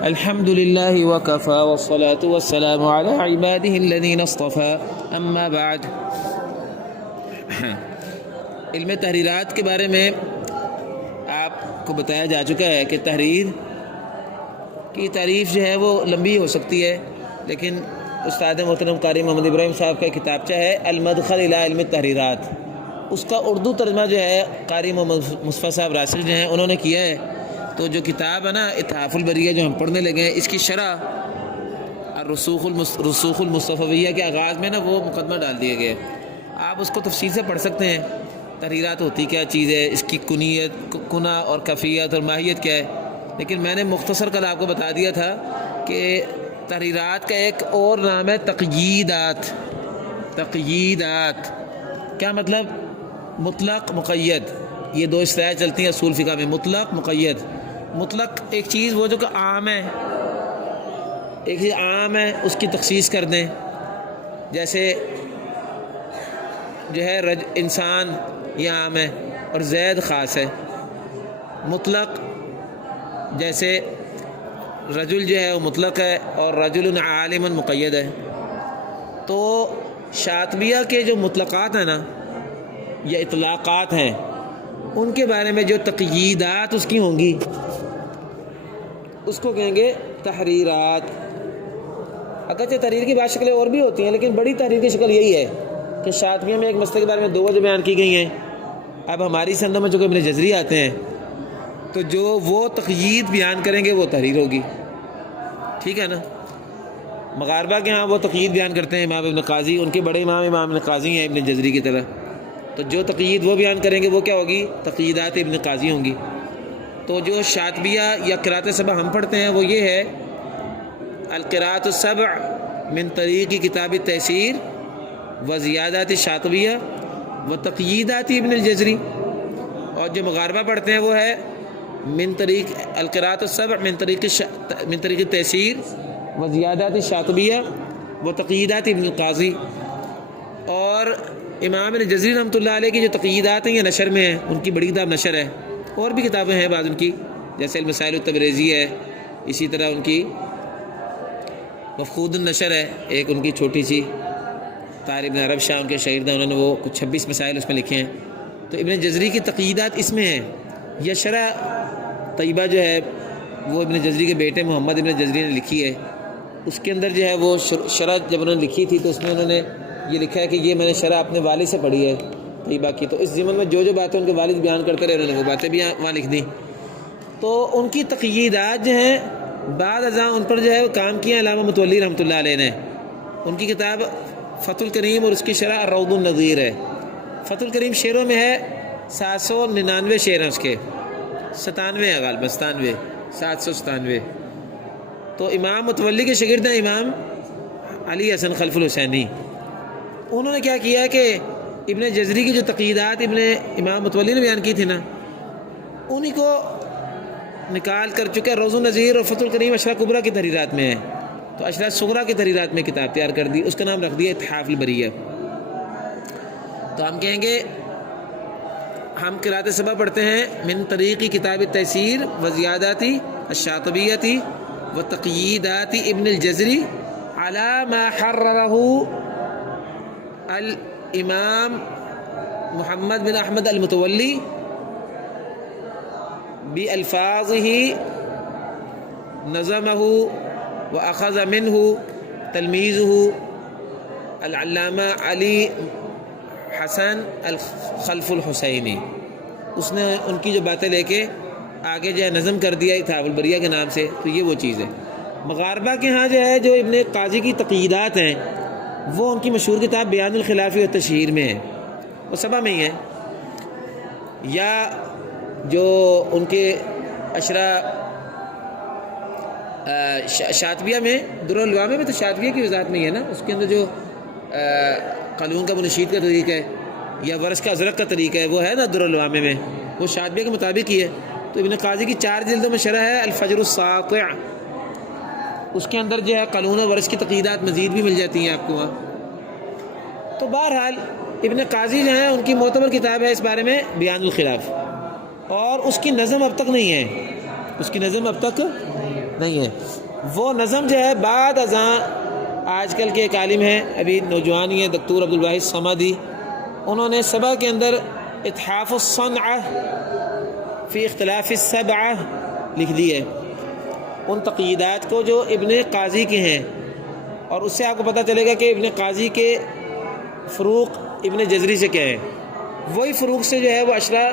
الحمد للہ وکفی والصلاة والسلام علی عباده الذین اصطفی اما بعد۔ علم تحریرات کے بارے میں آپ کو بتایا جا چکا ہے کہ تحریر کی تعریف جو ہے وہ لمبی ہو سکتی ہے، لیکن استاد محترم قاری محمد ابراہیم صاحب کا کتابچہ ہے المدخل الی علم التحریرات، اس کا اردو ترجمہ جو ہے قاری محمد مصطفیٰ صاحب راسل جو ہیں انہوں نے کیا ہے۔ تو جو کتاب ہے نا اتحاف البریہ جو ہم پڑھنے لگے ہیں، اس کی شرح رسوخ المصطفیہ کے آغاز میں نا وہ مقدمہ ڈال دیا گیا ہے، آپ اس کو تفصیل سے پڑھ سکتے ہیں۔ تحریرات ہوتی کیا چیز ہے، اس کی کنیت کنہ اور کفیت اور ماہیت کیا ہے، لیکن میں نے مختصر کل آپ کو بتا دیا تھا کہ تحریرات کا ایک اور نام ہے تقییدات۔ تقییدات کیا مطلب؟ مطلق مقید، یہ دو اصطلاحیں چلتی ہیں اصول فقہ میں، مطلق مقید۔ مطلق ایک چیز وہ جو کہ عام ہے، ایک چیز عام ہے اس کی تخصیص کر دیں، جیسے جو ہے انسان یہ عام ہے اور زید خاص ہے۔ مطلق جیسے رجل جو ہے وہ مطلق ہے اور رجل عالم مقید ہے۔ تو شاطبیہ کے جو مطلقات ہیں نا یا اطلاقات ہیں، ان کے بارے میں جو تقییدات اس کی ہوں گی اس کو کہیں گے تحریرات۔ اگرچہ تحریر کی بعض شکلیں اور بھی ہوتی ہیں، لیکن بڑی تحریر کی شکل یہی ہے کہ شاطبیہ میں ایک مسئلے کے بارے میں دو وجہ بیان کی گئی ہیں۔ اب ہماری سندوں میں جو کہ ابن جزری آتے ہیں تو جو وہ تقیید بیان کریں گے وہ تحریر ہوگی، ٹھیک ہے نا۔ مغاربہ کے ہاں وہ تقیید بیان کرتے ہیں امام ابن قاضی، ان کے بڑے امام ابن قاضی ہیں ابن جزری کی طرح، تو جو تقیید وہ بیان کریں گے وہ کیا ہوگی؟ تقییدات ابن قاضی ہوں گی۔ تو جو شاطبیہ یا قراءت سبع ہم پڑھتے ہیں وہ یہ ہے القراءۃ السبع من طریق کتاب التیسیر و زیادات الشاطبیہ و تقییدات ابن الجزری، اور جو مغاربہ پڑھتے ہیں وہ ہے من طریق القراءۃ السبع من طریق التیسیر و زیادات الشاطبیہ و تقییدات ابن القاضی۔ اور امام ابن جزری رحمۃ اللہ علیہ کی جو تقییدات ہیں یہ نشر میں ہیں، ان کی بڑی کتاب نشر ہے، اور بھی کتابیں ہیں بعض ان کی، جیسے المسائل التبریزی ہے، اسی طرح ان کی مفقود النشر ہے ایک ان کی چھوٹی سی، طاہر ابن عرب شاہ ان کے شاعر تھے، انہوں نے وہ کچھ 26 مسائل اس میں لکھے ہیں۔ تو ابن جزری کی تقییدات اس میں ہیں۔ یہ شرح طیبہ جو ہے وہ ابن جزری کے بیٹے محمد ابن جزری نے لکھی ہے، اس کے اندر جو ہے وہ شرح جب انہوں نے لکھی تھی تو اس میں انہوں نے یہ لکھا ہے کہ یہ میں نے شرح اپنے والد سے پڑھی ہے طیبہ کی، تو اس ضمن میں جو باتیں ان کے والد بیان کرتے رہے انہوں نے وہ باتیں بھی وہاں لکھ دیں۔ تو ان کی تقییدات جو ہیں بعد ازاں ان پر جو ہے وہ کام کیا علامہ متولی رحمۃ اللہ علیہ نے، ان کی کتاب فتح الکریم اور اس کی شرح الروض النظیر ہے۔ فتح الکریم شعروں میں ہے 799 شعر ہیں اس کے، 97 ہیں غالباً، 797۔ تو امام متولی کے شاگرد ہیں امام علی حسن خلف الحسینی، انہوں نے کیا کیا کہ ابن جزری کی جو تقییدات امام متولی نے بیان کی تھی نا انہی کو نکال کر چکے روض النظیر اور فتح الکریم اشرح کبریٰ کی تحریرات میں ہے، تو اشرح صغریٰ کی تحریرات میں کتاب تیار کر دی، اس کا نام رکھ دیا اتحاف البریہ۔ تو ہم کہیں گے ہم قراءت سبع پڑھتے ہیں من طریق کتاب التیسیر و زیادات الشاطبیہ و تقییدات ابن الجزری علی ما حررہ الامام محمد بن احمد المتولی بألفاظه نظمه وأخذ منه تلميذه العلامہ علی حسن الخلف الحسینی، اس نے ان کی جو باتیں لے کے آگے جو ہے نظم کر دیا اتحاف البریہ کے نام سے، تو یہ وہ چیز ہے۔ مغاربہ کے ہاں جو ہے جو ابن قاضی کی تقییدات ہیں وہ ان کی مشہور کتاب بیان الخلاف و تشہیر میں ہے، وہ سبع میں ہی ہے، یا جو ان کے اشرح شاطبیہ میں در العلوامہ میں، تو شاطبیہ کی وضاحت میں ہی ہے نا، اس کے اندر جو قانون کا منشید کا طریقہ ہے یا ورث کا ازرق کا طریقہ ہے وہ ہے نا در العلوامہ میں، وہ شاطبیہ کے مطابق ہی ہے۔ تو ابن قاضی کی 4 جلدوں میں شرح ہے الفجر الساطع، اس کے اندر جو ہے قانون و ورث کی تقییدات مزید بھی مل جاتی ہیں آپ کو وہاں۔ تو بہرحال ابن قاضی جو ہیں ان کی معتبر کتاب ہے اس بارے میں بیان الخلاف، اور اس کی نظم اب تک نہیں ہے، اس کی نظم اب تک نہیں ہے. وہ نظم جو ہے بعد ازاں آج کل کے ایک عالم ہیں ابھی نوجوان ہی ہیں دکتور عبدالواحد صمدی، انہوں نے سبع کے اندر اتحاف الصنعہ فی اختلاف السبعہ لکھ دی ہے، ان تقییدات کو جو ابن قاضی کے ہیں، اور اس سے آپ کو پتہ چلے گا کہ ابن قاضی کے فروق ابن جزری سے کیا ہے. وہی فروق سے جو ہے وہ اشرا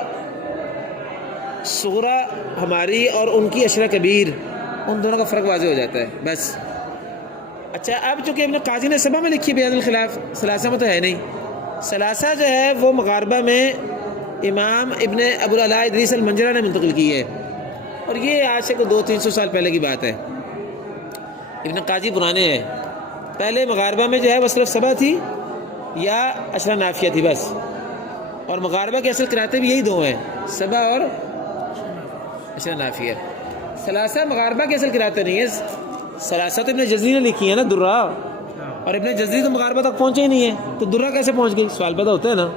صغریٰ ہماری اور ان کی اشرا کبیر، ان دونوں کا فرق واضح ہو جاتا ہے بس. اچھا اب چونکہ ابن قاضی نے سبع میں لکھی بیان الخلاف، ثلاثہ میں تو ہے نہیں. ثلاثہ جو ہے وہ مغاربہ میں امام ابن ابو العلاء ادریس المنجرہ نے منتقل کی ہے، اور یہ آج سے کوئی 200-300 سال پہلے کی بات ہے. ابن قاضی پرانے ہیں. پہلے مغاربہ میں جو ہے وہ صرف سبع تھی یا اشرا نافیہ تھی بس، اور مغاربہ کے اصل قراتیں بھی یہی دو ہیں، سبع اور اشرا نافیہ. ثلاثہ مغاربہ کے اصل قراتیں نہیں ہیں. ثلاثہ تو ابن جزری نے لکھی ہے نا، درہ، اور ابن جزری تو مغاربہ تک پہنچے ہی نہیں ہے، تو درہ کیسے پہنچ گئی؟ سوال پیدا ہوتا ہے نا.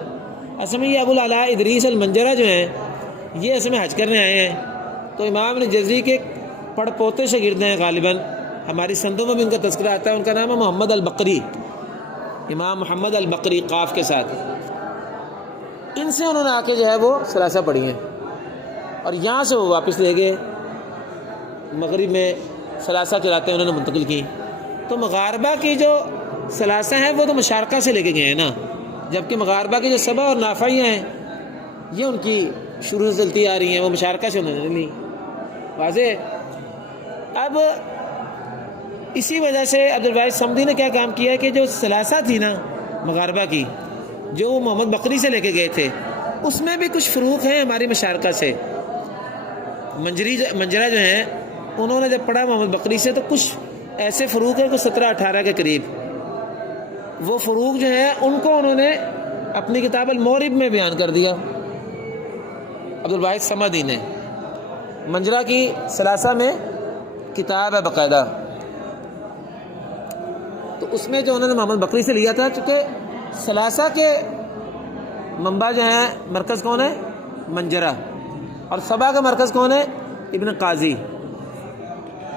اصل میں یہ ابو العلاء ادریس المنجرہ جو ہیں یہ اصل میں حج کرنے آئے ہیں، تو امام ابن جزری کے پڑ پوتے شاگرد ہیں غالباً. ہماری سندوں میں بھی ان کا تذکرہ آتا ہے. ان کا نام ہے محمد البقری، امام محمد البقری قاف کے ساتھ. ان سے انہوں نے آ کے جو ہے وہ ثلاثہ پڑھی ہیں، اور یہاں سے وہ واپس لے گئے مغرب میں ثلاثہ چلاتے ہیں انہوں نے منتقل کی. تو مغاربہ کی جو ثلاثہ ہیں وہ تو مشارقہ سے لے کے گئے ہیں نا، جبکہ مغاربہ کی جو سبع اور نافعیہ ہیں یہ ان کی شروع سے چلتی آ رہی ہیں، وہ مشارقہ سے انہوں نے لی. واضح. اب اسی وجہ سے عبدالواحد صمدی نے کیا کام کیا کہ جو ثلاثہ تھی نا مغاربہ کی، جو وہ محمد بقری سے لے کے گئے تھے، اس میں بھی کچھ فروق ہیں ہماری مشارقہ سے. منجرہ جو ہیں انہوں نے جب پڑھا محمد بقری سے تو کچھ ایسے فروق ہیں کہ 17-18 کے قریب. وہ فروق جو ہیں ان کو انہوں نے اپنی کتاب المورب میں بیان کر دیا عبدالواحد صمدی نے. منجرہ کی ثلاثہ میں کتاب ہے باقاعدہ، تو اس میں جو انہوں نے محمد بقری سے لیا تھا، چونکہ ثلاثہ کے منبع جو ہیں مرکز کون ہے؟ منجرہ، اور سبع کا مرکز کون ہے؟ ابن قاضی.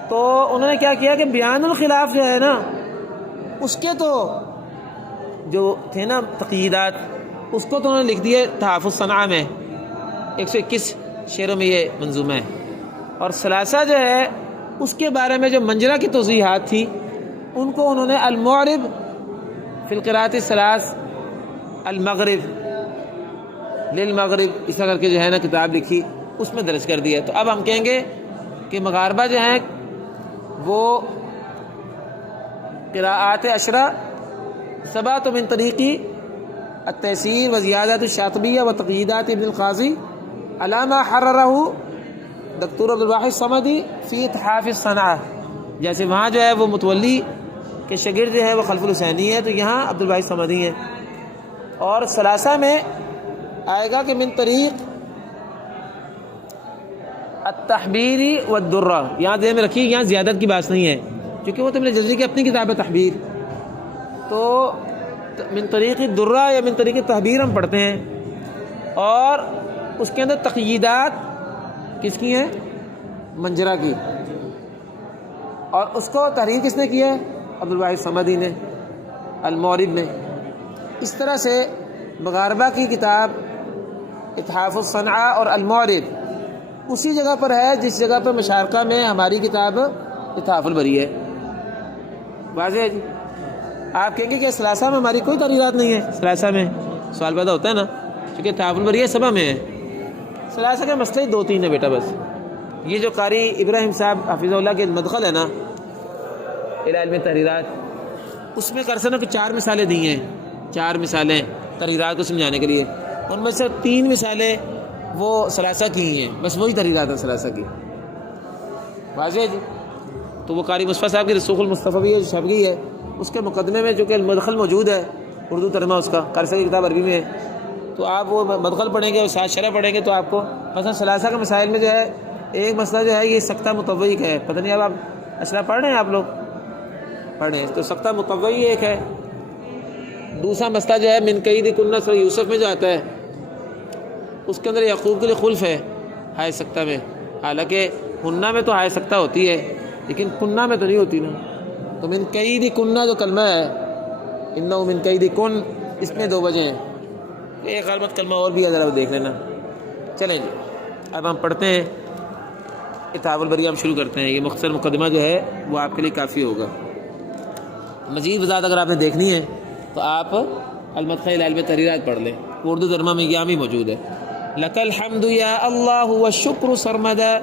تو انہوں نے کیا کیا کہ بیان الخلاف جو ہے نا اس کے تو جو تھے نا تقییدات، اس کو تو انہوں نے لکھ دیے تحفظ الصنعہ میں، 121 شعروں میں یہ منظومہ ہے. اور ثلاثہ جو ہے اس کے بارے میں جو منجرہ کی توضیحات تھی ان کو انہوں نے المعرب فی القراءۃ الثلاث المغرب للمغرب اس طرح کر کے جو ہے نا کتاب لکھی، اس میں درج کر دیا. تو اب ہم کہیں گے کہ مغاربہ جو ہیں وہ قراءات عشرہ سبع من طریقی التیسیر و زیادات الشاطبیہ و تقییدات ابن القاضی علامہ حررہ دکتور عبدالواحد صمدی فی اتحاف الصنعہ. جیسے وہاں جو ہے وہ متولی کے شاگرد جو ہے وہ خلف الحسینی ہے، تو یہاں عبدالواحد صمدی ہیں. اور ثلاثہ میں آئے گا کہ من طریق التحبیری والدرہ. یہاں ذہن میں رکھیے یہاں زیادت کی بات نہیں ہے، کیونکہ وہ تو ابن جزری کی اپنی کتاب ہے تحبیر. تو من طریق الدرہ یا من طریق تحبیر ہم پڑھتے ہیں، اور اس کے اندر تقییدات کس کی ہیں؟ منجرہ کی. اور اس کو تحریر کس نے کی ہے؟ عبدالواحد صمدی نے المورب میں. اس طرح سے مغاربہ کی کتاب اتحاف الصنعہ اور المورب اسی جگہ پر ہے جس جگہ پر مشارقہ میں ہماری کتاب اتحاف البری ہے. واضح ہے جی؟ آپ کہیں گے کہ ثلاثہ میں ہماری کوئی تحریرات نہیں ہے. ثلاثہ میں سوال پیدا ہوتا ہے نا، کیونکہ اتحاف البری سبع میں ہے. ثلاثہ کے مسئلے 2-3 ہیں بیٹا بس. یہ جو قاری ابراہیم صاحب حفظہ اللہ کے مدخل ہے نا الی علم تحریرات، اس میں کرسنوں کی 4 مثالیں دی ہیں، 4 مثالیں تحریرات کو سمجھانے کے لیے. ان میں سے 3 مثالیں وہ ثلاثہ کی ہیں، بس وہی تحریرات ہیں ثلاثہ کی. واضح ہے جی؟ تو وہ قاری مصطفیٰ صاحب کی رسوخ المصطفیٰ بھی چھپ گئی ہے، اس کے مقدمے میں جو کہ المدخل موجود ہے، اردو ترجمہ اس کا، قاری صاحب کی کتاب عربی میں ہے. تو آپ وہ مدخل پڑھیں گے اور ساتھ شرح پڑھیں گے تو آپ کو مثلا ثلاثہ کے مسائل میں جو ہے ایک مسئلہ جو ہے یہ سکتہ مطوعی کا ہے. پتہ نہیں اب آپ اشرح پڑھ رہے ہیں، آپ لوگ پڑھ رہے ہیں، تو سکتہ مطوعی ایک ہے. دوسرا مسئلہ جو ہے من قید کنہ سورہ یوسف میں جو آتا ہے اس کے اندر یعقوب کے لیے خلف ہے ہائے سکتہ میں، حالانکہ ہنہ میں تو ہائے سکتہ ہوتی ہے، لیکن کنہ میں تو نہیں ہوتی نا. تو من قید کنہ جو کلمہ ہے انہو من قید کن، اس میں 2 وجہ ہیں. ایک غلط کلمہ اور بھی ہے، ذرا دیکھ لینا. چلیں جی اب ہم پڑھتے ہیں کتاب البریہ. ہم شروع کرتے ہیں. یہ مختصر مقدمہ جو ہے وہ آپ کے لیے کافی ہوگا. مزید وضاحت اگر آپ نے دیکھنی ہے تو آپ المدخل الی علم تحریرات پڑھ لیں، اردو ترجمہ میں یہاں بھی موجود ہے. لک الحمد یا اللہ والشکر سرمدا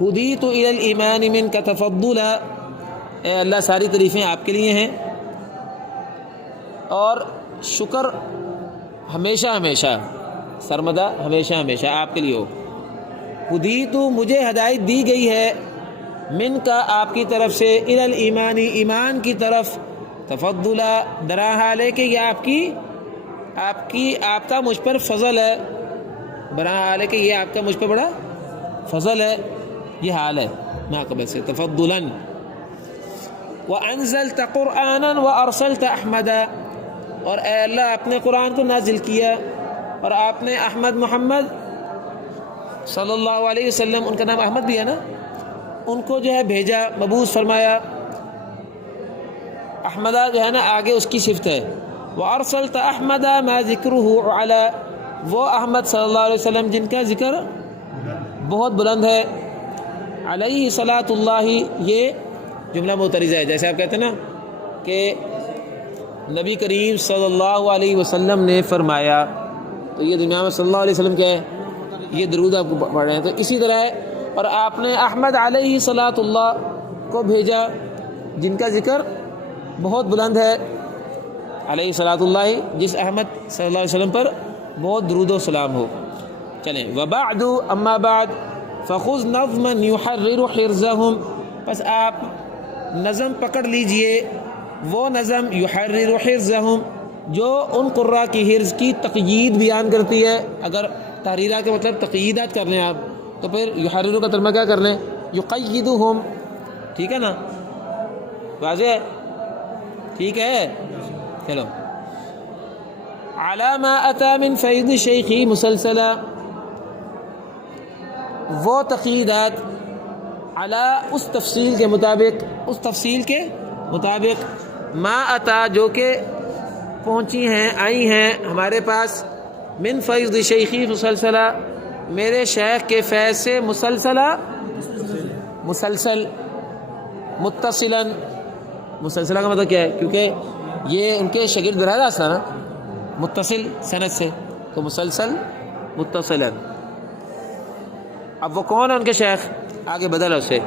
ہدیت الی الایمان منک تفضلا. اے اللہ ساری تعریفیں آپ کے لیے ہیں اور شکر ہمیشہ ہمیشہ، سرمدا ہمیشہ ہمیشہ آپ کے لیے ہو. ہدیت مجھے ہدایت دی گئی ہے، من کا آپ کی طرف سے، الی الایمان ایمان کی طرف، تفضلا درا حال ہے کہ یہ آپ کا مجھ پر فضل ہے، برا حال ہے کہ یہ آپ کا مجھ پر بڑا فضل ہے. یہ حال ہے ماقبل سے تفضلا. وانزلت قرآنا وارسلت احمدا، اور اے اللہ آپ نے قرآن کو نازل کیا اور آپ نے احمد محمد صلی اللہ علیہ وسلم، ان کا نام احمد بھی ہے نا، ان کو جو ہے بھیجا، مبعوث فرمایا. احمدہ جو ہے نا آگے اس کی صفت ہے. وارسلت احمدا ما ذکرہ علی، وہ احمد صلی اللہ علیہ وسلم جن کا ذکر بہت بلند ہے. علیہ صلاۃ اللہ، یہ جملہ معترضہ ہے. جیسے آپ کہتے ہیں نا کہ نبی کریم صلی اللہ علیہ وسلم نے فرمایا، تو یہ دنیا میں صلی اللہ علیہ وسلم کیا ہے، یہ درود آپ کو پڑھ رہے ہیں. تو اسی طرح ہے، اور آپ نے احمد علیہ صلاۃ اللہ کو بھیجا جن کا ذکر بہت بلند ہے. علیہ صلاۃ اللہ، جس احمد صلی اللہ علیہ وسلم پر بہت درود و سلام ہو. چلیں. وبعد اما بعد فخذ نظما یحرر حرزهم، پس آپ نظم پکڑ لیجئے، وہ نظم یحرر حرزهم جو ان قراء کی حرز کی تقیید بیان کرتی ہے. اگر تحریرہ کے مطلب تقییدات کر لیں آپ، تو پھر یحرر کا ترجمہ کیا کر لیں، یقیدهم. ٹھیک ہے نا، واضح ہے؟ ٹھیک ہے. چلو. علی ما اتی من فیض شیخی مسلسلہ، وہ تقییدات علی اس تفصیل کے مطابق ما اتا جو کہ پہنچی ہیں، آئی ہیں ہمارے پاس، من فیض شیخی مسلسلہ، میرے شیخ کے فیض سے مسلسل، متصلا. مسلسلہ کا مطلب کیا ہے، کیونکہ یہ ان کے شاگرد براہ راست نا، متصل سند سے، تو مسلسل متصلا. اب وہ کون ہے ان کے شیخ، آگے بدل ہے اسے.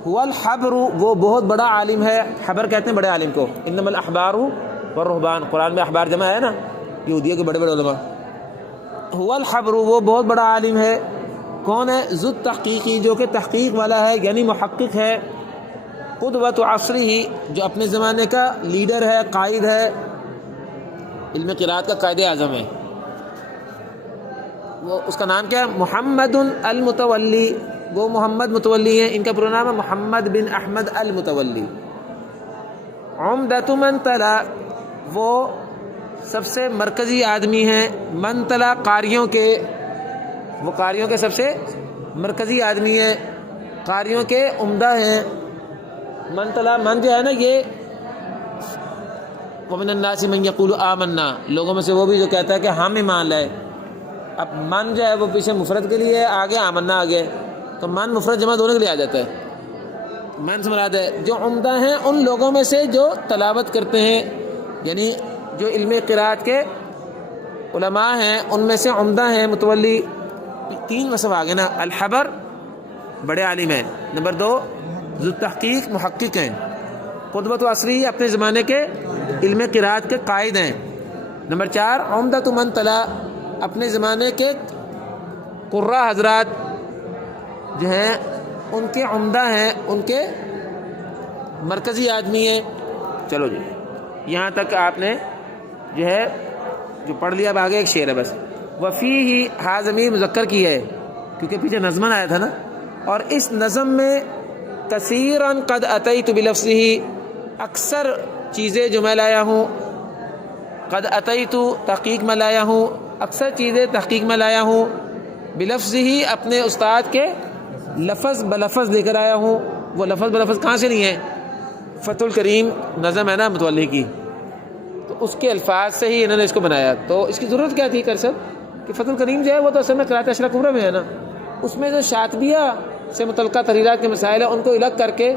هو الحبر، وہ بہت بڑا عالم ہے. حبر کہتے ہیں بڑے عالم کو. انما الاحبار والرہبان، قرآن میں احبار جمع ہے نا، یہودیوں کے بڑے بڑے علماء. هو الحبر، وہ بہت بڑا عالم ہے. کون ہے، ذو التحقیقی، جو کہ تحقیق والا ہے یعنی محقق ہے. قدوۃ عصرہ، جو اپنے زمانے کا لیڈر ہے، قائد ہے، علم قرات کا قائد اعظم ہے. وہ اس کا نام کیا ہے، محمد المتولی. وہ محمد متولی ہیں، ان کا پورا نام ہے محمد بن احمد المتولی. عمدۃ من تلا، وہ سب سے مرکزی آدمی ہیں، من تلا قاریوں کے، وہ قاریوں کے سب سے مرکزی آدمی ہیں، قاریوں کے عمدہ ہیں. من تلا، من جو ہے نا یہ ومن الناس من یقول آمنا، لوگوں میں سے وہ بھی جو کہتا ہے کہ ہم ایمان لائے. اب من جو ہے وہ پیچھے مفرد کے لیے، آگے آمنا آگے، تو من مفرد جمع دونوں کے لیے آ جاتا ہے. من سے مراد ہے جو عمدہ ہیں ان لوگوں میں سے جو تلاوت کرتے ہیں، یعنی جو علم قرات کے علماء ہیں ان میں سے عمدہ ہیں متولی. 3 وصف آگے نا، الحبر بڑے عالم ہیں، نمبر 2 ذو تحقیق محقق ہیں، قدوۃ عصری اپنے زمانے کے علم قرات کے قائد ہیں، نمبر 4 عمدۃ من تلا اپنے زمانے کے قراء حضرات جو ہیں ان کے عمدہ ہیں، ان کے مرکزی آدمی ہیں. چلو جی یہاں تک آپ نے جو ہے جو پڑھ لیا. اب آگے ایک شعر ہے بس. وفیہ، ہا ضمیر مذکر کی ہے کیونکہ پیچھے نظمن آیا تھا نا، اور اس نظم میں کثیرا قد اتیت بلفظہ، اکثر چیزیں جو میں لایا ہوں، قد اتیت تحقیق میں لایا ہوں، اکثر چیزیں تحقیق میں لایا ہوں، بلفظہ اپنے استاد کے لفظ بلفظ لے کر آیا ہوں. وہ لفظ بلفظ کہاں سے نہیں ہے؟ فتح الکریم نظم ہے نا متولی کی، تو اس کے الفاظ سے ہی انہوں نے اس کو بنایا. تو اس کی ضرورت کیا تھی کرسر کہ فتح الکریم جو ہے وہ تو اصل میں قراءت عشرہ کبریٰ میں ہے نا، اس میں جو شاطبیہ سے متعلقہ تحریرات کے مسائل ہیں ان کو الگ کر کے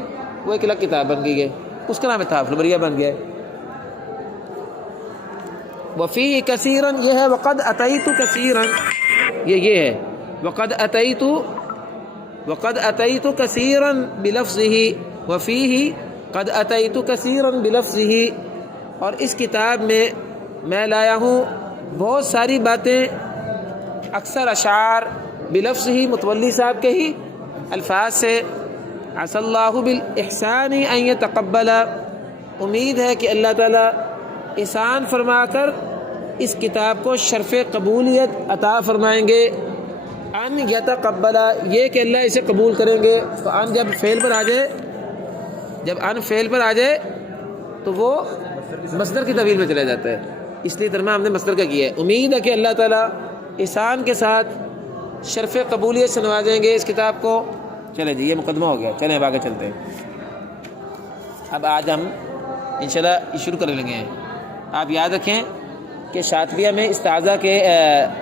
وہ ایک الگ کتاب بن گئی ہے، اس کا نام اتحاف البریہ بن گیا ہے. وفی کثیرن یہ ہے وقد اتیت کثیرن، یہ ہے وقد اتیت کثیرن بلفظہ وفیہ قد اتیت کثیرن بلفظہ، اور اس کتاب میں لایا ہوں بہت ساری باتیں اکثر اشعار بلفظہ متولی صاحب کے ہی الفاظ سے. عسى اللہ بالاحسان ان يتقبل، امید ہے کہ اللہ تعالیٰ احسان فرما کر اس کتاب کو شرف قبولیت عطا فرمائیں گے. ان یتقبل، یہ کہ اللہ اسے قبول کریں گے. تو ان جب فعل پر آ جائے تو وہ مصدر کی طویل میں چلا جاتا ہے، اس لیے ترجمہ ہم نے مصدر کا کیا ہے. امید ہے کہ اللہ تعالیٰ احسان کے ساتھ شرف قبولیت سے نوازیں گے اس کتاب کو. چلیں جی یہ مقدمہ ہو گیا، چلیں اب آگے چلتے ہیں. اب آج ہم انشاءاللہ شروع کر لیں گے. آپ یاد رکھیں کہ شاطبیہ میں استعاذہ کے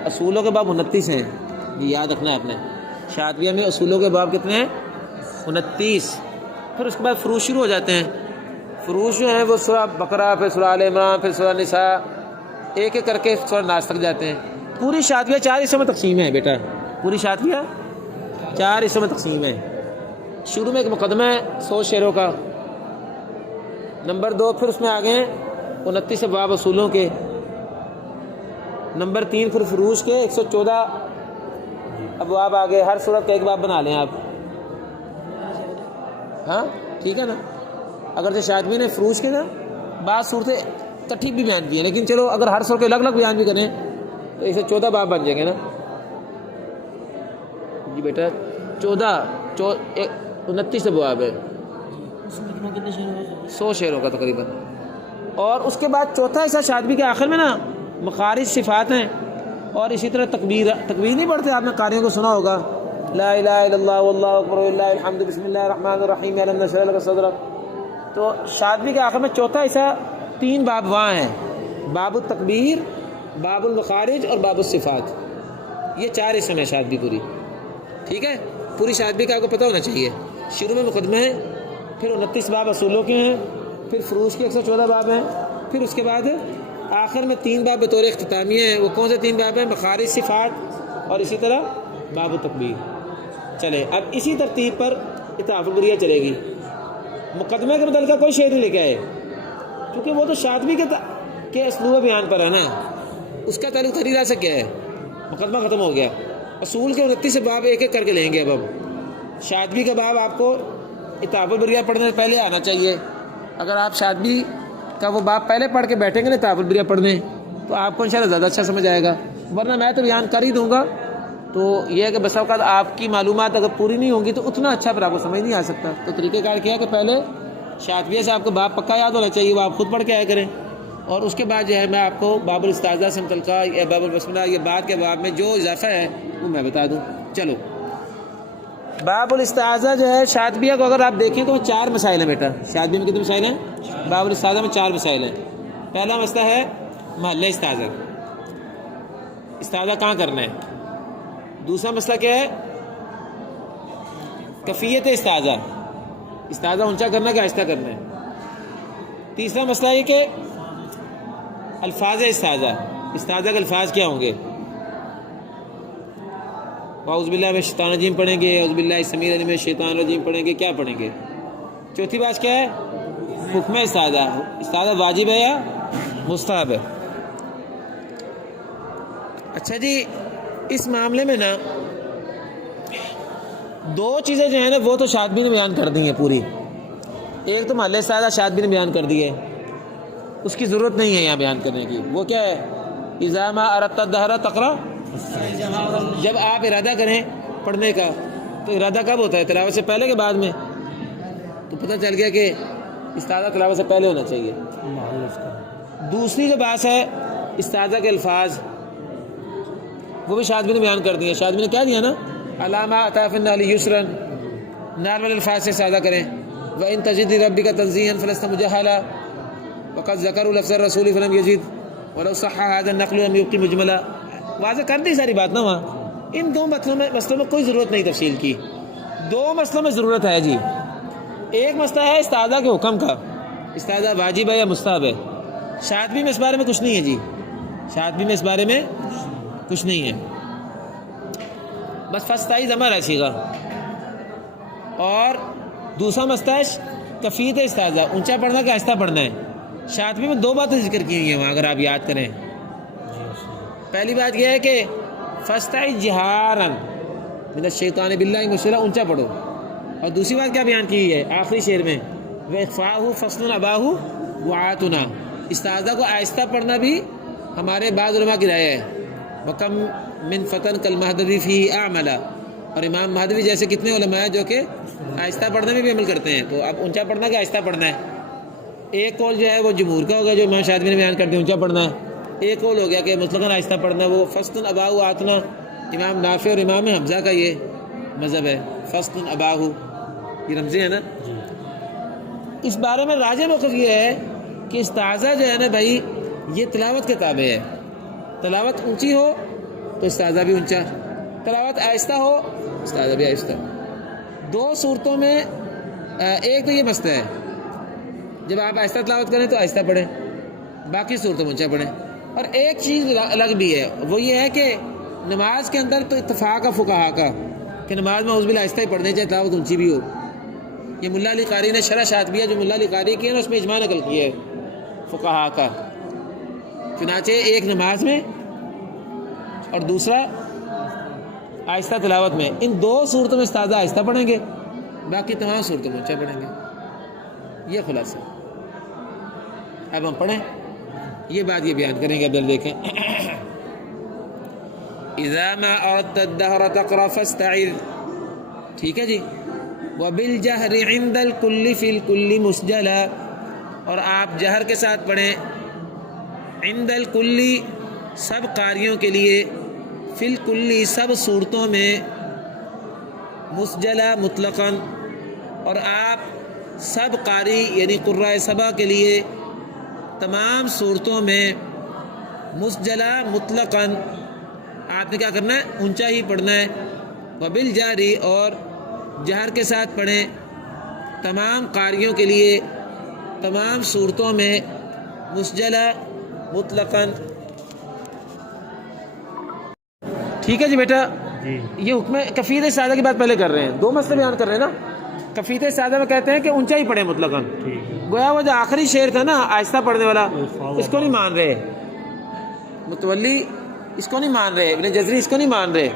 اصولوں کے باب 29 ہیں، یہ یاد رکھنا ہے آپ نے. شاطبیہ میں اصولوں کے باب کتنے ہیں؟ 29. پھر اس کے بعد فروش شروع ہو جاتے ہیں. فروش جو ہیں وہ سورہ بقرہ، پھر سورہ آل عمران، پھر سورہ نساء، ایک ایک کر کے سورہ ناس تک جاتے ہیں. پوری شاطبیہ 4 حصوں میں تقسیم ہے بیٹا، پوری شاطبیہ 4 حصوں میں تقسیم ہے. شروع میں ایک مقدمہ ہے 100 شعروں کا، نمبر 2 پھر اس میں آگے ہیں 29 ابواب اصولوں کے، نمبر 3 پھر فروش کے 114 ابواب آگے. ہر صورت کا ایک باب بنا لیں آپ. ہاں ٹھیک ہے نا. اگر جو شاطبی نے فروش کے نا بعض صورتیں کٹھی بھی بیان کی ہیں، لیکن چلو اگر ہر صورت کے الگ الگ بیان بھی کریں تو اسے 14 باب بن جائیں گے نا. جی بیٹا 29 ابواب ہے، 100 شعروں کا تقریباً. اور اس کے بعد چوتھا حصہ شاطبی کے آخر میں نا مخارج صفات ہیں، اور اسی طرح تکبیر نہیں پڑھتے آپ نے قاریوں کو سنا ہوگا، لا الہ الا اللہ واللہ اکبر وللہ الحمد بسم اللہ الرحمن الرحیم الم نشرح لک صدرک. تو شاطبی کے آخر میں چوتھا حصہ 3 باب وہاں ہیں، باب التکبیر، باب المخارج اور باب الصفات. یہ 4 حصوں میں شاطبی پوری. ٹھیک ہے، پوری شاطبی کا آپ کو پتہ ہونا چاہیے. شروع میں مقدمہ ہے، پھر 29 باب اصولوں کے ہیں، پھر فروش کے 114 باب ہیں، پھر اس کے بعد آخر میں 3 باب بطور اختتامیہ ہیں. وہ کون سے 3 باب ہیں؟ مخارج، صفات اور اسی طرح باب التکبیر. چلے اب اسی ترتیب پر اتحاف البریہ چلے گی. مقدمہ کے متعلقہ کوئی شعر نہیں لے کے آئے، کیونکہ وہ تو شاطبی کے اسلوب بیان پر ہے نا، اس کا تعلق تحریر سے کیا ہے. مقدمہ ختم ہو گیا. اصول کے 29 باب ایک ایک کر کے لیں گے. اب ہم شاطبی کا باب آپ کو اتحاف البریہ پڑھنے سے پہلے آنا چاہیے. اگر آپ شاطبی کا وہ باب پہلے پڑھ کے بیٹھیں گے نا اتحاف البریہ پڑھنے، تو آپ کو انشاءاللہ زیادہ اچھا سمجھ آئے گا. ورنہ میں تو بیان کر ہی دوں گا، تو یہ ہے کہ بس اوقات آپ کی معلومات اگر پوری نہیں ہوں گی تو اتنا اچھا پھر آپ کو سمجھ نہیں آ سکتا. تو طریقہ کار کیا ہے کہ پہلے شاطبیہ سے آپ کو باب پکا یاد ہونا چاہیے، وہ آپ خود پڑھ کے آیا کریں، اور اس کے بعد جو ہے میں آپ کو باب الاستعاذہ سے متعلقہ یا باب البسملہ یہ بعد کے باب میں جو اضافہ ہے وہ میں بتا دوں. چلو باب الاستعاذہ جو ہے شاطبیہ کو اگر آپ دیکھیں تو 4 مسائل ہیں بیٹا. شاطبیہ میں کتنے مسائل ہیں؟ باب الاستعاذہ میں 4 مسائل ہیں. پہلا مسئلہ ہے محل استعاذہ، استعاذہ کہاں کرنا ہے. دوسرا مسئلہ کیا ہے؟ کیفیت استعاذہ، استعاذہ اونچا کرنا ہے کہ آہستہ کرنا ہے. تیسرا مسئلہ یہ کہ الفاظ استعاذہ، استعاذہ کے الفاظ کیا ہوں گے. اعوذ باللہ من الشیطان الرجیم پڑھیں گے، اعوذ باللہ السمیع العلیم من الشیطان الرجیم پڑھیں گے، کیا پڑھیں گے. چوتھی بات کیا ہے؟ حکم استعاذہ، استعاذہ واجب ہے یا مستحب ہے. اچھا جی اس معاملے میں نا 2 چیزیں جو ہیں نا وہ تو شاطبی نے بیان کر دی ہیں پوری. ایک تو محل استعاذہ شاطبی نے بیان کر دی ہے، اس کی ضرورت نہیں ہے یہاں بیان کرنے کی. وہ کیا ہے؟ اذا ما اردت الدہر تقرأ، جب آپ ارادہ کریں پڑھنے کا تو ارادہ کب ہوتا ہے؟ تلاوت سے پہلے کے بعد میں. تو پتہ چل گیا کہ استعاذہ تلاوت سے پہلے ہونا چاہیے. دوسری جو بات ہے استعاذہ کے الفاظ، وہ بھی شاطبی نے بیان کر دی ہیں. شاطبی نے کیا دیا نا، علامہ عطا فی النحل یسرن، نارمل الفاظ سے استعاذہ کریں. وَإِن تَجِدْ لِرَبِّكَ تَنزِيهًا فَلَسْتَ مُجَهَّلًا وَقَدْ ذَكَرُوا لَفْظَ الرَّسُولِ فَلَمْ يَجِدْ وَلَوْ صَحَّ هَذَا النَّقْلُ لَمْ يُبْقِ مُجْمَلًا. واضح کر دی ساری بات نا وہاں. ان دو مسئلوں میں کوئی ضرورت نہیں تفصیل کی. دو مسئلوں میں ضرورت ہے جی. ایک مسئلہ ہے استعاذہ کے حکم کا، استعاذہ واجب ہے یا مستحب ہے. شاطبی میں اس بارے میں کچھ نہیں ہے جی، شاطبی میں اس بارے میں کچھ نہیں ہے. بس فاستعیذ امر ہے صیغہ. اور دوسرا مسئلہ ہے کفیت استعاذہ، اونچا پڑھنا کہ آہستہ پڑھنا ہے. شاطبی میں دو باتیں ذکر کی ہوئی ہیں وہاں، اگر آپ یاد کریں. پہلی بات یہ ہے کہ فاستعذ جہارا من الشیطان باللہ مشورہ، اونچا پڑھو. اور دوسری بات کیا بیان کی ہے آخری شعر میں، وَإِخْفَاؤُهُ فَصْلٌ أَبَاهُ وَعَاتُنَا. استعاذہ کو آہستہ پڑھنا بھی ہمارے بعض علماء کی رائے ہے. وَكَمْ مِنْ فَتَنْ كَالْمَهْدَوِي فِيهِ أَعْمَلَ. اور امام مہدوی جیسے کتنے علماء ہیں جو کہ آہستہ پڑھنے میں بھی عمل کرتے ہیں. تو اب اونچا پڑھنا کہ آہستہ پڑھنا ہے. ایک قول جو ہے وہ جمہور کا ہوگا جو امام شاطبی نے بیان کرتے ہیں اونچا پڑھنا ہے. ایک قول ہو گیا کہ مطلقاً آہستہ پڑھنا ہے، وہ فصل اباہ آتنا امام نافع اور امام حمزہ کا یہ مذہب ہے. فصل اباہ یہ رمزی ہے نا. اس بارے میں راجح موقف یہ ہے کہ استعاذہ جو ہے نا بھائی یہ تلاوت کے تابع ہے. تلاوت اونچی ہو تو استعاذہ بھی اونچا، تلاوت آہستہ ہو استعاذہ بھی آہستہ. دو صورتوں میں ایک تو یہ مسئلہ ہے جب آپ آہستہ تلاوت کریں تو آہستہ پڑھیں، باقی صورتوں میں اونچا پڑھیں. اور ایک چیز الگ بھی ہے، وہ یہ ہے کہ نماز کے اندر تو اتفاق ہے فقہا کا کہ نماز میں اعوذ باللہ آہستہ ہی پڑھنے چاہے تلاوت اونچی بھی ہو. یہ ملا علی قاری نے شرح شاطبیہ جو ملا علی قاری کی ہے نا اس میں اجماع نقل کیا ہے فقہا کا. چنانچہ ایک نماز میں اور دوسرا آہستہ تلاوت میں، ان دو صورتوں میں استعاذہ آہستہ پڑھیں گے، باقی تمام صورتوں میں اونچا پڑھیں گے. یہ خلاصہ. اب ہم پڑھیں، یہ بات یہ بیان کریں گے. اب دیکھیں اذا ما اردت الدهر تقرا فاستعذ. ٹھیک ہے جی. وبالجہر عند الکل فی الکل مسجلا. اور آپ جہر کے ساتھ پڑھیں عند الکل سب قاریوں کے لیے، فی الکل سب صورتوں میں، مسجلا مطلقاً. اور آپ سب قاری یعنی قراء سبع کے لیے تمام صورتوں میں مسجلا مطلقاً آپ نے کیا کرنا ہے اونچا ہی پڑھنا ہے. وبالجاری اور جہر کے ساتھ پڑھیں تمام قاریوں کے لیے تمام صورتوں میں مسجلا مطلقاً. ٹھیک ہے جی بیٹا. یہ حکم کفیت استعاذہ کی بات پہلے کر رہے ہیں، دو مسئلے بیان کر رہے ہیں نا. کفیت استعاذہ میں کہتے ہیں کہ اونچا ہی پڑھیں مطلقاً. گویا وہ جو آخری شعر تھا نا آہستہ پڑھنے والا اس کو نہیں مان رہے، متولی اس کو نہیں مان رہے، ابن جزری اس کو نہیں مان رہے.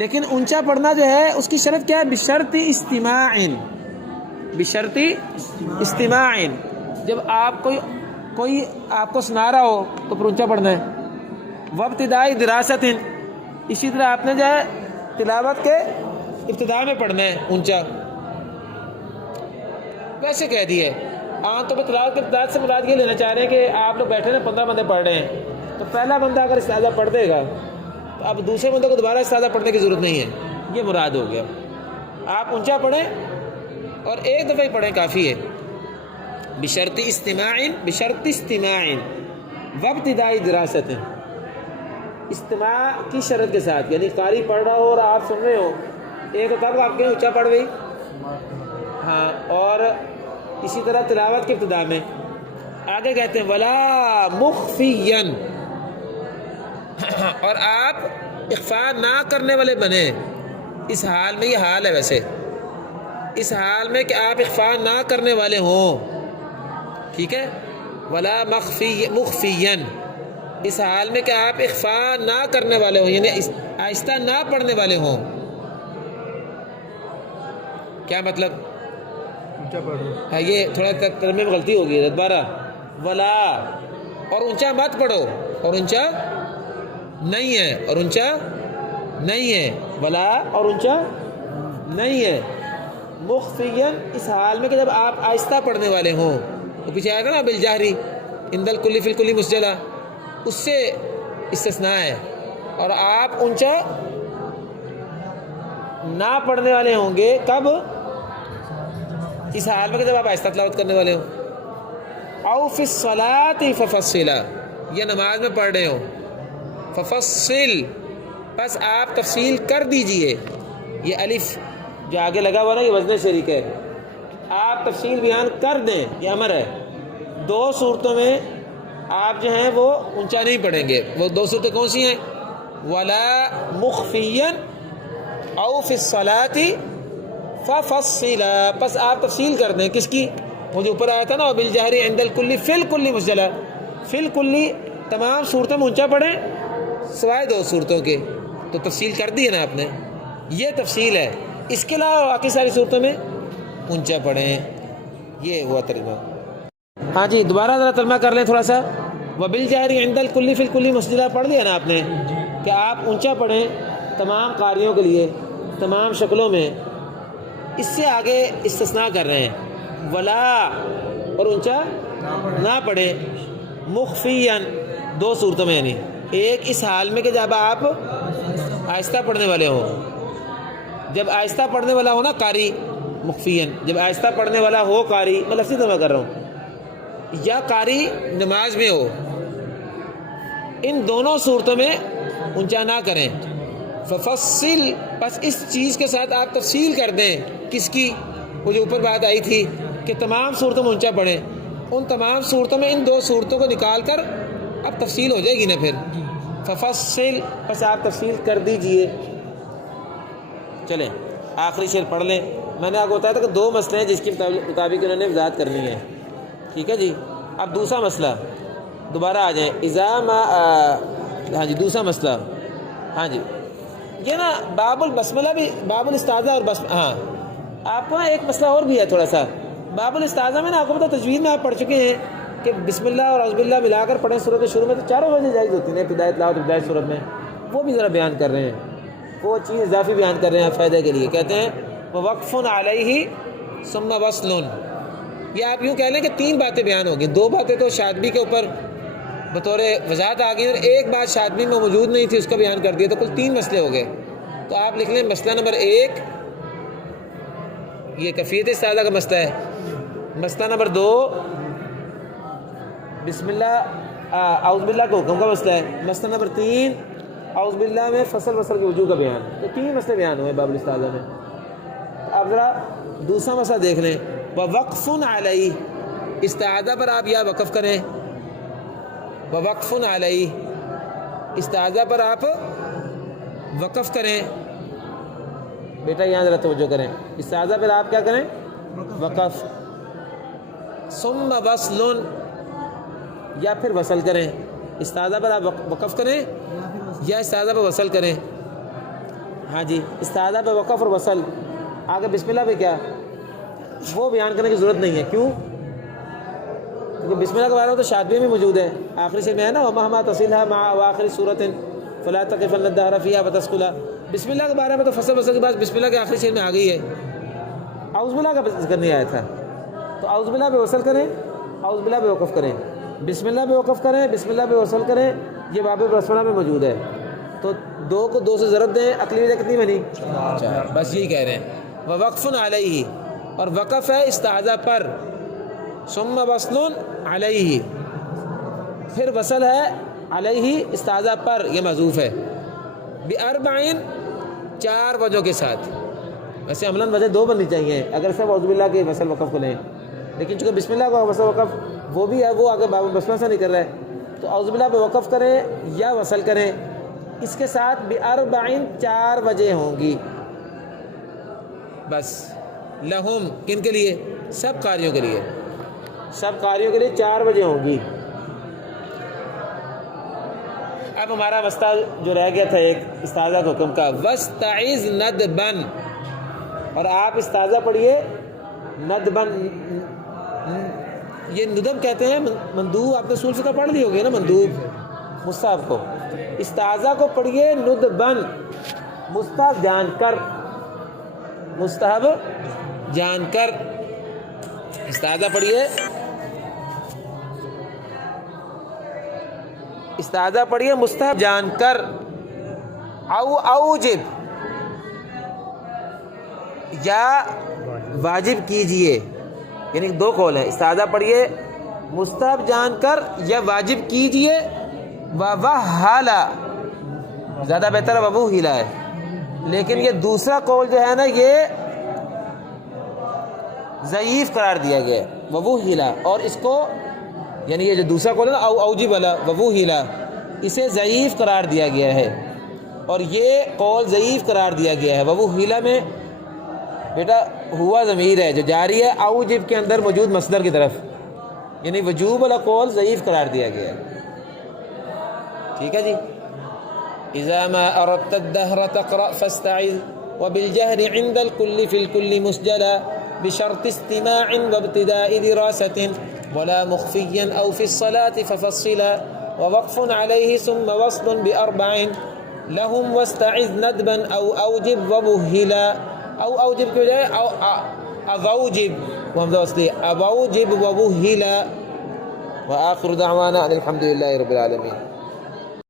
لیکن اونچا پڑھنا جو ہے اس کی شرط کیا ہے؟ بشرط استماع. بشرط استماع. جب آپ کوئی آپ کو سنا رہا ہو تو پھر اونچا پڑھنا ہے. وابتدائی دراست. اسی طرح آپ نے جو ہے تلاوت کے ابتدا میں پڑھنا ہے اونچا. ویسے کہہ دیے عام طور پر تلاوت کے ابتدا سے مراد یہ لینا چاہ رہے ہیں کہ آپ لوگ بیٹھے نا 15 بندے پڑھ رہے ہیں تو پہلا بندہ اگر استعاذہ پڑھ دے گا تو اب دوسرے بندے کو دوبارہ استعاذہ پڑھنے کی ضرورت نہیں ہے. یہ مراد ہو گیا. آپ اونچا پڑھیں اور ایک دفعہ ہی پڑھیں کافی ہے. بشرط استماع. بشرط استماع وابتدائی دراست. استماع کی شرط کے ساتھ، یعنی قاری پڑھ رہا ہو اور آپ سن رہے ہو، ایک کب آپ کے اونچا پڑھ گئی. ہاں. اور اسی طرح تلاوت کے ابتدا میں آگے کہتے ہیں ولا مخفیا. اور آپ اخفاء نہ کرنے والے بنے اس حال میں. یہ حال ہے ویسے، اس حال میں کہ آپ اخفاء نہ کرنے والے ہوں. ٹھیک ہے. ولا مخفیا اس حال میں کہ آپ اخفاء نہ کرنے والے ہوں، یعنی آہستہ نہ پڑھنے والے ہوں. کیا مطلب؟ ہاں یہ تھوڑا ترجمے میں غلطی ہوگی. دوبارہ ولا اور اونچا مت پڑھو، اور اونچا نہیں ہے، اور اونچا نہیں ہے. ولا اور اونچا نہیں ہے. مخفیاً اس حال میں کہ جب آپ آہستہ پڑھنے والے ہوں. تو پیچھے آئے گا نا بالجہری عند الکل فی الکل مسجلا، اس سے استثناء ہے. اور آپ اونچا نہ پڑھنے والے ہوں گے کب؟ اس حال میں کہ جب آپ آہستہ تلاوت کرنے والے ہوں. او فی الصلاۃ ففصلا، یہ نماز میں پڑھ رہے ہو. ففصل، بس آپ تفصیل کر دیجئے. یہ الف جو آگے لگا ہوا نا یہ وزن شریک ہے. آپ تفصیل بیان کر دیں، یہ امر ہے. دو صورتوں میں آپ جو ہیں وہ اونچا نہیں پڑھیں گے. وہ دو صورتیں کون سی ہیں؟ ولا مخفیا او فی الصلاۃ ففصلا، بس آپ تفصیل کر دیں. کس کی؟ وہ جو اوپر آیا تھا نا بالجہر عند الکل فی الکل مسجلا، فی الکل تمام صورتوں میں اونچا پڑھیں سوائے دو صورتوں کے. تو تفصیل کر دی ہے نا آپ نے، یہ تفصیل ہے. اس کے علاوہ باقی ساری صورتوں میں اونچا پڑھیں. یہ ہوا ترجمہ. ہاں جی دوبارہ ذرا ترجمہ کر لیں تھوڑا سا. وبالجہر عند الکل فی الکل مسجلا پڑھ دیا نا آپ نے کہ آپ اونچا پڑھیں تمام قاریوں کے لیے تمام شکلوں میں. اس سے آگے استثناء کر رہے ہیں ولا اور اونچا نہ پڑھیں مخفیا، دو صورتوں میں. یعنی ایک اس حال میں کہ جب آپ آہستہ پڑھنے والے ہوں، جب آہستہ پڑھنے والا ہو نا قاری مخفیا، جب آہستہ پڑھنے والا ہو قاری، میں لفظی ترجمہ کر رہا ہوں، یا قاری نماز میں ہو، ان دونوں صورتوں میں اونچا نہ کریں. ففصل، بس اس چیز کے ساتھ آپ تفصیل کر دیں. کس کی؟ وہ جو اوپر بات آئی تھی کہ تمام صورتوں میں اونچا پڑھیں. ان تمام صورتوں میں ان دو صورتوں کو نکال کر اب تفصیل ہو جائے گی نا پھر. ففصل، بس آپ تفصیل کر دیجئے. چلیں آخری شعر پڑھ لیں. میں نے آپ کو بتایا تھا کہ دو مسئلے ہیں جس کے مطابق انہوں نے وضاحت کرنی ہے. ٹھیک ہے جی. اب دوسرا مسئلہ دوبارہ آ جائیں. ہاں جی دوسرا مسئلہ. ہاں جی یہ نا باب البسملہ بھی، باب الاستعاذہ اور ہاں آپ کو ایک مسئلہ اور بھی ہے تھوڑا سا. باب الاستعاذہ میں نا آپ کو پتہ تجوید میں آپ پڑھ چکے ہیں کہ بسم اللہ اور اعوذ باللہ ملا کر پڑھیں صورت شروع میں، تو چاروں وجہ جائز ہوتی ہیں ابتدائی تلاوت ابتدائی صورت میں. وہ بھی ذرا بیان کر رہے ہیں، وہ چیز اضافی بیان کر رہے ہیں فائدے کے لیے. کہتے ہیں وقف علیہ ثم وصل. یہ آپ یوں کہہ لیں کہ تین باتیں بیان ہوگی. دو باتیں تو شاطبی کے اوپر بطور وضاحت آ گئی اور ایک بات شاطبی میں موجود نہیں تھی اس کا بیان کر دیا، تو کل تین مسئلے ہو گئے. تو آپ لکھ لیں مسئلہ نمبر ایک یہ کیفیت استعاذہ کا مسئلہ ہے. مسئلہ نمبر دو بسم اللہ اعوذ باللہ کے حکم کا مسئلہ ہے. مسئلہ نمبر تین اعوذ باللہ میں فصل وصل کے وجوہ کا بیان. تو تین مسئلے بیان ہوئے باب الاستعاذہ میں. اب ذرا دوسرا مسئلہ دیکھ لیں. وقف علیہ، استعاذہ پر آپ یا وقف کریں. وقف علیہ، استعاذہ پر آپ وقف کریں. بیٹا یہاں ذرا توجہ کریں. استعاذہ پر آپ کیا کریں؟ وقف. ثم وصل، یا پھر وصل کریں. استعاذہ پر آپ وقف کریں یا استعاذہ پر وصل کریں. ہاں جی استعاذہ پر وقف اور وصل. آگے بسم اللہ پہ کیا وہ بیان کرنے کی ضرورت نہیں ہے. کیوں؟ کیونکہ بسم اللہ کے بارے میں تو شاطبی میں موجود ہے. آخری سے میں ہے نا وَمَهْمَا تَصِلْهَا مَعَ آخری صورت فَلَا تَقِفَنَّ الدَّهْرَ فِيهَا وَتَسْكُلَا. بسم اللہ کے بارے میں تو فصل وصل کے بعد بسم اللہ کے آخری شعر میں آ گئی ہے. اعوذ باللہ کا ذکر نہیں آیا تھا. تو اعوذ باللہ پہ وصل کریں، اعوذ باللہ پہ وقف کریں. بسم اللہ پہ وقف کریں، بسم اللہ پہ وصل کریں. یہ باب بسملہ میں موجود ہے. تو دو کو دو سے ضرب دیں، عقلی وجہ کتنی بنی؟ چار. بس یہی کہہ رہے ہیں. وقف علیہ، اور وقف ہے استعاذہ پر. ثم وصل علیہ، پھر وصل ہے علیہ استعاذہ پر، یہ محذوف ہے. باربعین، چار وجہوں کے ساتھ. ویسے عملاً وجہ دو بننی چاہیے اگر سب اعوذ باللہ کے وصل وقف کو لیں، لیکن چونکہ بسم اللہ کا وصل وقف وہ بھی ہے، وہ آگے باب بسملہ سے نہیں کر رہا ہے. تو اعوذ باللہ پہ وقف کریں یا وصل کریں. اس کے ساتھ باربعین، چار وجہ ہوں گی. بس لہم، کن کے لیے؟ سب قاریوں کے لیے. سب قاریوں کے لیے چار وجہ ہوں گی. اب ہمارا مسئلہ جو رہ گیا تھا ایک استعاذہ کے حکم کا، وَاسْتَعِذْ نَدْبًا، اور آپ استعاذہ پڑھیے ندبن. یہ ندب کہتے ہیں مندوب. آپ نے اصول فقہ پڑھ لی ہوگی نا مندوب مستحب کو. استعاذہ کو پڑھیے ندبن، مستحب جان کر. مستحب جان کر استعاذہ پڑھیے. استعاذہ پڑھیے مستحب جان کر. او اوجب، یا واجب کیجئے، یعنی دو قول ہیں، استعاذہ پڑھیے مستحب جان کر یا واجب کیجئے، وَوَحَّلَ زیادہ بہتر ہے وَوُحِّلَ ہے، لیکن یہ دوسرا قول جو ہے نا یہ ضعیف قرار دیا گیا ہے وَوُحِّلَ، اور اس کو یعنی یہ جو دوسرا قول ہے نا اوجب وَوُحِّلَ، اسے ضعیف قرار دیا گیا ہے، اور یہ قول ضعیف قرار دیا گیا ہے۔ وَوُحِّلَ میں بیٹا ہوا ضمیر ہے جو جاری ہے اوجب کے اندر موجود مصدر کی طرف، یعنی وجوب والا قول ضعیف قرار دیا گیا ہے۔ ٹھیک ہے جی۔ اذا ما اردت الدهر تقرأ فاستعذ وبالجهر عند الكل في الكل مسجلا بشرط استماع وابتداء دراسة ولا مخفيا أو في الصلاة ففصلا ووقف عليه ثم وصل بأربع لهم واستعذ ندبا أو أوجب ومهلا، أو أوجب أو أوجب ومهلا، وآخر دعوانا أن الحمد لله رب العالمين۔